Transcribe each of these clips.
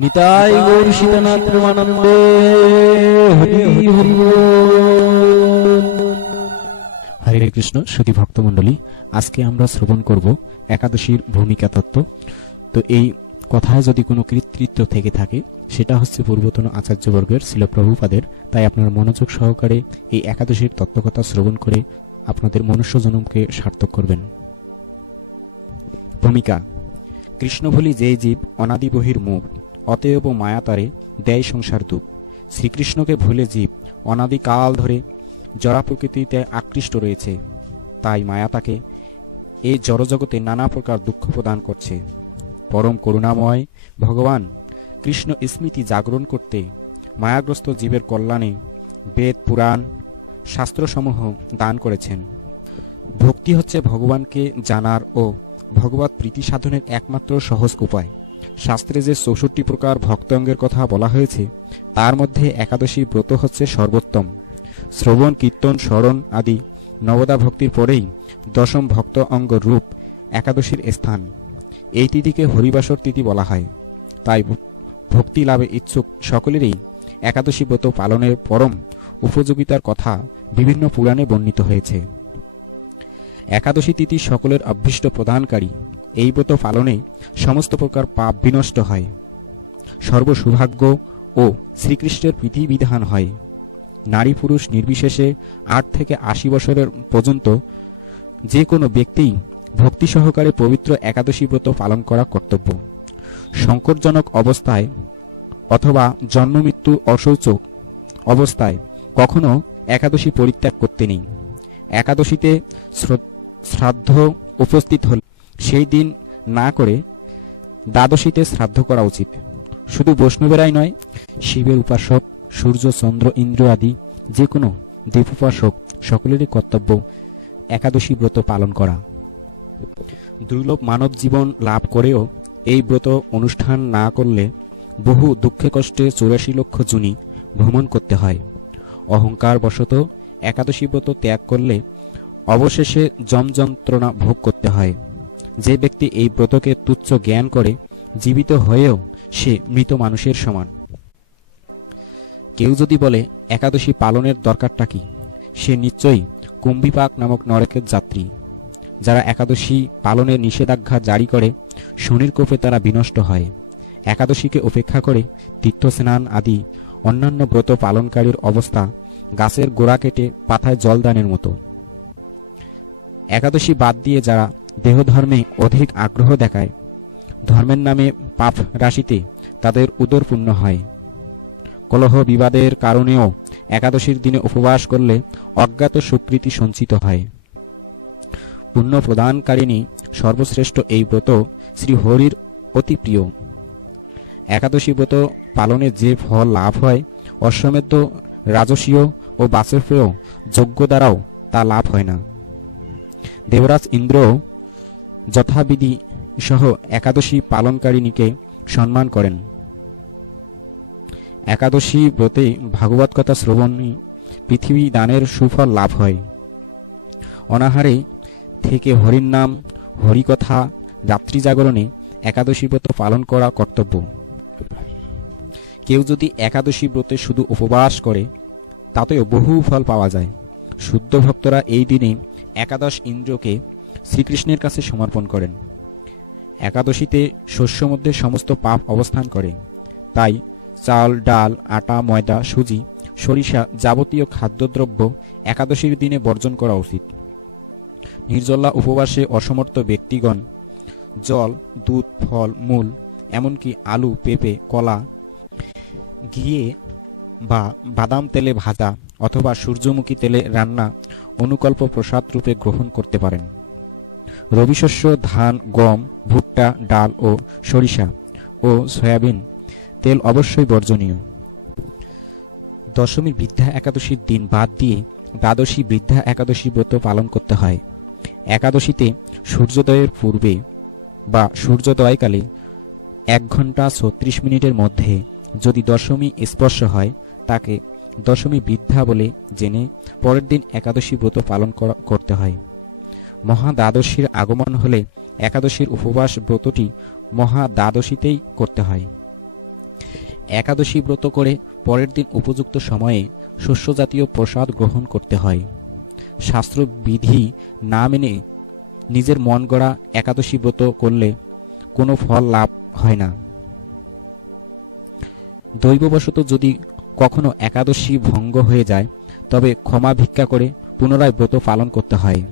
নিতাই গৌর প্রেমানন্দে। হরি হরি। হরে কৃষ্ণ, সুধী ভক্তমণ্ডলী আজকে আমরা শ্রবণ করব একাদশীর ভূমিকা তত্ত্ব। তো এই কথায় যদি কোনো কৃতৃত্ব থেকে থাকে, সেটা হচ্ছে পূর্বতন আচার্যবর্গের ছিল প্রভুপাদের তাই আপনার মনোযোগ সহকারে এই একাদশীর তত্ত্বকথা শ্রবণ করে আপনাদের মনুষ্য জনমকে সার্থক করবেন। ভূমিকা। কৃষ্ণ বলি যে জীব অনাদি বহির মুখ অতএব মায়া তারে দেয় সংসার দুঃখ। শ্রীকৃষ্ণকে ভুলে জীব অনাদিকাল ধরে জরা প্রকৃতিতে আকৃষ্ট রয়েছে। তাই মায়া তাকে এই জড়জগতে নানা প্রকার দুঃখ প্রদান করছে। পরম করুণাময় ভগবান কৃষ্ণ স্মৃতি জাগরণ করতে মায়াগ্রস্ত জীবের কল্যাণে বেদ, পুরাণ, শাস্ত্রসমূহ দান করেছেন। ভক্তি হচ্ছে ভগবানকে জানার ও ভগবত প্রীতি সাধনের একমাত্র সহজ উপায়। শাস্ত্রে যে চৌষট্টি প্রকার ভক্তাঙ্গের কথা বলা হয়েছে, তার মধ্যে একাদশী ব্রত হচ্ছে সর্বোত্তম। শ্রবণ, কীর্তন, স্মরণ আদি নবদা ভক্তির পরেই দশম ভক্ত অঙ্গ রূপ একাদশীর স্থান। এই তিথিকে হরিবাসর তিথি বলা হয়। তাই ভক্তি লাভে ইচ্ছুক সকলেরই একাদশী ব্রত পালনের পরম উপযোগিতার কথা বিভিন্ন পুরাণে বর্ণিত হয়েছে। একাদশী তিথি সকলের অভ্যিষ্ট প্রদানকারী। এই ব্রত পালনে সমস্ত প্রকার পাপ বিনষ্ট হয়। সর্বসৌভাগ্য ও শ্রীকৃষ্ণের বিধিবিধান হয়। নারী পুরুষ নির্বিশেষে আট থেকে আশি বছরের পর্যন্ত যে কোনো ব্যক্তিই ভক্তি সহকারে পবিত্র একাদশী ব্রত পালন করা কর্তব্য। সংকটজনক অবস্থায় অথবা জন্মমৃত্যু অশৌচ অবস্থায় কখনো একাদশী পরিত্যাগ করতে নেই। একাদশীতে শ্রাদ্ধ উপস্থিত হলে সেই দিন না করে দ্বাদশীতে শ্রাদ্ধ করা উচিত। শুধু বৈষ্ণবেরাই নয়, শিবের উপাসক, সূর্য, চন্দ্র ইন্দ্র আদি যে কোনো দেব উপাসক সকলেরই কর্তব্য একাদশী ব্রত পালন করা। দুর্লভ মানব জীবন লাভ করেও এই ব্রত অনুষ্ঠান না করলে বহু দুঃখে কষ্টে চৌরাশি লক্ষ জুনি ভ্রমণ করতে হয়। অহংকার বশত একাদশী ব্রত ত্যাগ করলে অবশেষে জম যন্ত্রণা ভোগ করতে হয়। যে ব্যক্তি এই ব্রতকে তুচ্ছ জ্ঞান করে, জীবিত হয়েও সে মৃত মানুষের সমান। কেউ যদি বলে, একাদশী পালনের দরকারটা কি? সে নিশ্চয়ই কুম্ভিপাক নামক নরকের যাত্রী। যারা একাদশী পালনের নিষেধাজ্ঞা জারি করে, শনির কোপে তারা বিনষ্ট হয়। একাদশীকে উপেক্ষা করে তীর্থ স্নান আদি অন্যান্য ব্রত পালনকারীর অবস্থা গাছের গোড়া কেটে পাতায় জলদানের মতো। একাদশী বাদ দিয়ে যারা দেহধর্মে অধিক আগ্রহ দেখায়। ধর্মের নামে পাপ রাশিতে তাদের উদর পূর্ণ হয়। কলহ বিবাদের কারণেও একাদশীর দিনে উপবাস করলে অজ্ঞাত সুকৃতি সঞ্চিত হয়। পুণ্য প্রদানকারিণী সর্বশ্রেষ্ঠ এই ব্রত শ্রী হরির অতি প্রিয়। একাদশী ব্রত পালনে যে ফল লাভ হয়, অশ্বমেধ রাজসীয় ও বাচস্পেয় যজ্ঞ দ্বারাও তা লাভ হয় না। দেবরাজ ইন্দ্র যথাবিধি সহ একাদশী পালনকারিণীকে সম্মান করেন। একাদশী ব্রতে ভাগবত কথা শ্রবণী পৃথিবী দানের সুফল লাভ হয়। অনাহারে থেকে হরির নাম, হরিকথা, রাত্রি জাগরণে একাদশী ব্রত পালন করা কর্তব্য। কেউ যদি একাদশী ব্রতে শুধু উপবাস করে, তাতেও বহু ফল পাওয়া যায়। শুদ্ধ ভক্তরা এই দিনে একাদশ ইন্দ্রকে শ্রীকৃষ্ণের কাছে সমর্পণ করেন। একাদশীতে শস্য মধ্যে সমস্ত পাপ অবস্থান করে। তাই চাল, ডাল, আটা, ময়দা, সুজি, সরিষা যাবতীয় খাদ্যদ্রব্য একাদশীর দিনে বর্জন করা উচিত। নির্জলা উপবাসে অসমর্থ ব্যক্তিগণ জল, দুধ, ফল, মূল, এমনকি আলু, পেঁপে, কলা, ঘিয়ে বা বাদাম তেলে ভাজা অথবা সূর্যমুখী তেলে রান্না অনুকল্প প্রসাদ রূপে গ্রহণ করতে পারেন। রবিশস্য, ধান, গম, ভুট্টা, ডাল ও সরিষা ও সয়াবিন। তেল অবশ্যই বর্জনীয়। দশমী বৃদ্ধা একাদশীর দিন বাদ দিয়ে দ্বাদশী বৃদ্ধা একাদশী ব্রত পালন করতে হয়। একাদশীতে সূর্যোদয়ের পূর্বে বা সূর্যোদয়কালে এক ঘণ্টা ছত্রিশ মিনিটের মধ্যে যদি দশমী স্পর্শ হয়, তাকে দশমী বৃদ্ধা বলে জেনে পরের দিন একাদশী ব্রত পালন করতে হয়। মহা দ্বাদশীর আগমন হলে একাদশীর উপবাস ব্রতটি মহা দ্বাদশীতেই করতে হয়। একাদশী ব্রত করে পরের দিন উপযুক্ত সময়ে শস্যজাতীয় প্রসাদ গ্রহণ করতে হয়। শাস্ত্র বিধি না মেনে নিজের মন গড়া একাদশী ব্রত করলে কোনো ফল লাভ হয় না। দৈববশত যদি কখনো একাদশী ভঙ্গ হয়ে যায়, তবে ক্ষমা ভিক্ষা করে পুনরায় ব্রত পালন করতে হয়।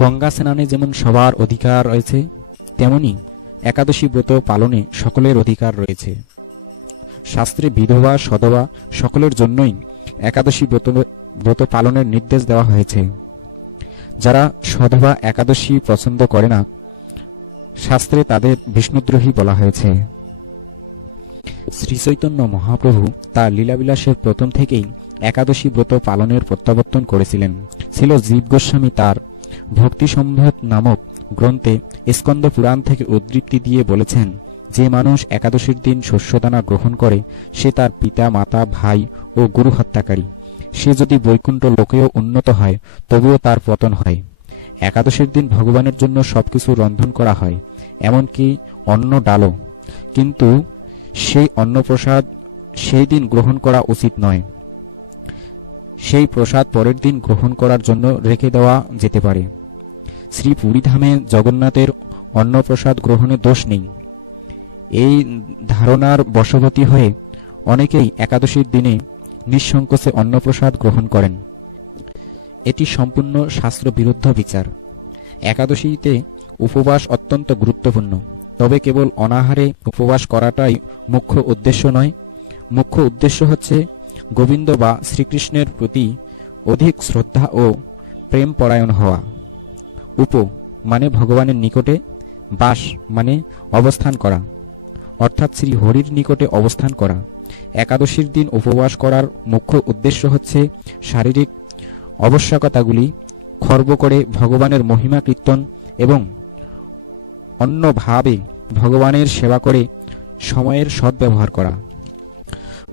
গঙ্গা স্নানে যেমন সবার অধিকার রয়েছে, তেমনি একাদশী ব্রত পালনে সকলের অধিকার রয়েছে। শাস্ত্রে বিধবা সধবা সকলের জন্যই একাদশী ব্রত ব্রত পালনের নির্দেশ দেওয়া হয়েছে। যারা সধবা একাদশী পছন্দ করে না, শাস্ত্রে তাদের বিষ্ণুদ্রোহী বলা হয়েছে। শ্রী চৈতন্য মহাপ্রভু তার লীলাবিলাসের প্রথম থেকেই একাদশী ব্রত পালনের প্রত্যাবর্তন করেছিলেন। ছিল জীব গোস্বামী তার ভক্তি সম্ভব নামক গ্রন্থে স্কন্দ পুরাণ থেকে উদ্ধৃতি দিয়ে বলেছেন, যে মানুষ একাদশীর দিন শস্যদানা গ্রহণ করে, সে তার পিতা, মাতা, ভাই ও গুরু হত্যাকারী। সে যদি বৈকুণ্ঠ লোকেও উন্নত হয়, তবুও তার পতন হয়। একাদশীর দিন ভগবানের জন্য সবকিছু রন্ধন করা হয়, এমনকি অন্ন ডালও। কিন্তু সেই অন্নপ্রসাদ সেই দিন গ্রহণ করা উচিত নয়। সেই প্রসাদ পরের দিন গ্রহণ করার জন্য রেখে দেওয়া যেতে পারে। শ্রী পুরীধামে জগন্নাথের অন্নপ্রসাদ গ্রহণে দোষ নেই। এই ধারণার বশবর্তী হয়ে অনেকেই একাদশীর দিনে নিঃসংকোচে অন্নপ্রসাদ গ্রহণ করেন। এটি সম্পূর্ণ শাস্ত্রবিরুদ্ধ বিচার। একাদশীতে উপবাস অত্যন্ত গুরুত্বপূর্ণ। তবে কেবল অনাহারে উপবাস করাটাই মুখ্য উদ্দেশ্য নয়। মুখ্য উদ্দেশ্য হচ্ছে গোবিন্দ বা শ্রীকৃষ্ণের প্রতি অধিক শ্রদ্ধা ও প্রেম পরায়ণ হওয়া। উপ মানে ভগবানের নিকটে, বাস মানে অবস্থান করা, অর্থাৎ শ্রী হরির নিকটে অবস্থান করা। একাদশীর দিন উপবাস করার মুখ্য উদ্দেশ্য হচ্ছে শারীরিক আবশ্যকতাগুলি খর্ব করে ভগবানের মহিমা কীর্তন এবং অন্যভাবে ভগবানের সেবা করে সময়ের সদ্ব্যবহার করা।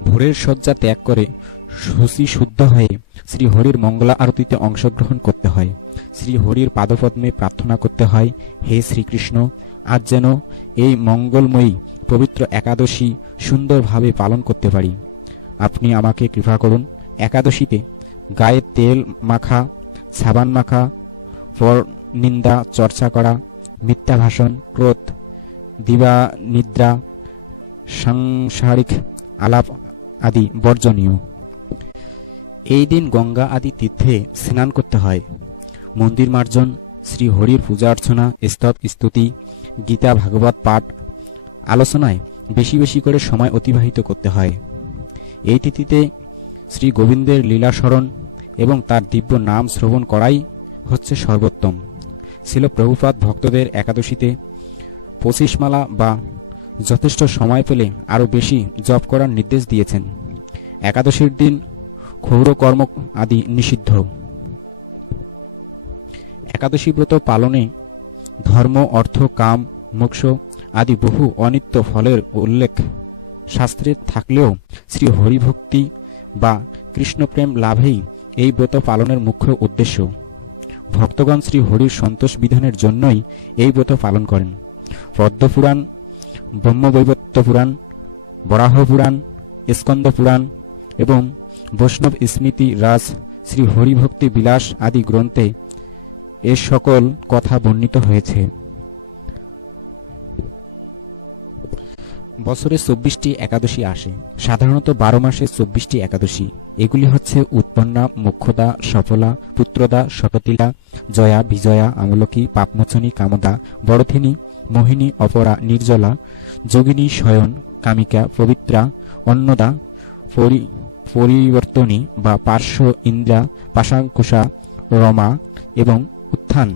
ভোরের শয্যা ত্যাগ করে শুচি শুদ্ধ হয়ে শ্রী হরির মঙ্গলা আরতিতে অংশগ্রহণ করতে হয়। শ্রী হরির পাদপদ্মে প্রার্থনা করতে হয়, হে শ্রীকৃষ্ণ, আজ যেন এই মঙ্গলময়ী পবিত্র একাদশী সুন্দরভাবে পালন করতে পারি। আপনি আমাকে কৃপা করুন। একাদশীতে গায়ে তেল মাখা, সাবান মাখা, পর নিন্দা, চর্চা করা মিথ্যা ভাষণ ক্রোধ দিবা নিদ্রা সাংসারিক আলাপ আদি বর্জনীয়। এই দিন গঙ্গা আদি তীর্থে স্নান করতে হয়। মন্দির মার্জন, শ্রী হরির পূজা অর্চনা, স্তব, স্তুতি, গীতা, ভাগবত পাঠ, আলোচনায় বেশি বেশি করে সময় অতিবাহিত করতে হয়। এই তিথিতে শ্রী গোবিন্দের লীলা স্মরণ এবং তার দিব্য নাম শ্রবণ করাই হচ্ছে সর্বোত্তম। ছিল প্রভুপাত ভক্তদের একাদশীতে পঁচিশ মালা বা যথেষ্ট সময় পেলে আরও বেশি জপ করার নির্দেশ দিয়েছেন। একাদশীর দিন ক্ষৌরকর্ম আদি নিষিদ্ধ। একাদশী ব্রত পালনে ধর্ম, অর্থ, কাম, মোক্ষ আদি বহু অনিত্য ফলের উল্লেখ শাস্ত্রে থাকলেও শ্রী হরিভক্তি বা কৃষ্ণপ্রেম লাভেই এই ব্রত পালনের মুখ্য উদ্দেশ্য। ভক্তগণ শ্রী হরির সন্তোষ বিধানের জন্যই এই ব্রত পালন করেন। পদ্মপুরাণ ব্রহ্মবৈবত্য পুরাণ, বরাহ পুরাণ, স্কন্দ পুরাণ এবং বৈষ্ণব স্মৃতি রাজ, শ্রী হরিভক্তি বিলাস আদি গ্রন্থে এ সকল কথা বর্ণিত হয়েছে। বছরে চব্বিশটি একাদশী আসে। সাধারণত বারো মাসে চব্বিশটি একাদশী। এগুলি হচ্ছে উৎপন্না মুখ্যদা সফলা, পুত্রদা, শততিলা, জয়া, বিজয়া, আমলকি, পাপমোচনী, কামদা বড়থিনী মোহিনী, অপরা, নির্জলা, যোগিনী, শয়ন, কামিকা, পবিত্রা, অন্নদা, পরি, পরিবর্তনী বা পার্শ্ব ইন্দ্রা, পাশাঙ্কুশা, রমা এবং উত্থান।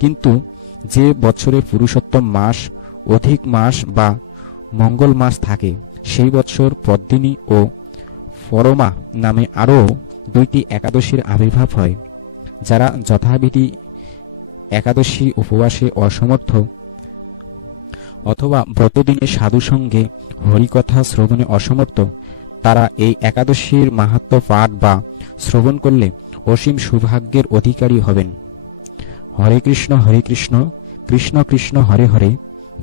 কিন্তু যে বছরে পুরুষোত্তম মাস, অধিক মাস বা মঙ্গল মাস থাকে, সেই বৎসর পদ্মিনী ও ফরমা নামে আরও দুইটি একাদশীর আবির্ভাব হয়, যারা যথাবিধি একাদশী উপবাসে অসমর্থ অথবা ব্রতদিনে সাধু সঙ্গে হরিকথা শ্রবণে অসমর্থ, তারা এই একাদশীর মাহাত্ম পাঠ বা শ্রবণ করলে অসীম সৌভাগ্যের অধিকারী হবেন। হরে কৃষ্ণ হরে কৃষ্ণ কৃষ্ণ কৃষ্ণ, হরে হরে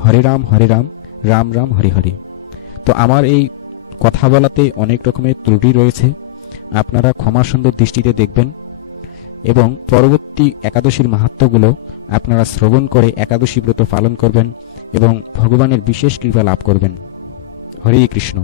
হরে রাম হরে রাম রাম রাম, হরে হরে। তো আমার এই কথা বলাতে অনেক রকমের ত্রুটি রয়েছে। আপনারা ক্ষমা সুন্দর দৃষ্টিতে দেখবেন এবং পরবর্তী একাদশীর মাহাত্ম্যগুলো আপনারা শ্রবণ করে একাদশী ব্রত পালন করবেন এবং ভগবানের বিশেষ কৃপা লাভ করবেন। হরে কৃষ্ণ।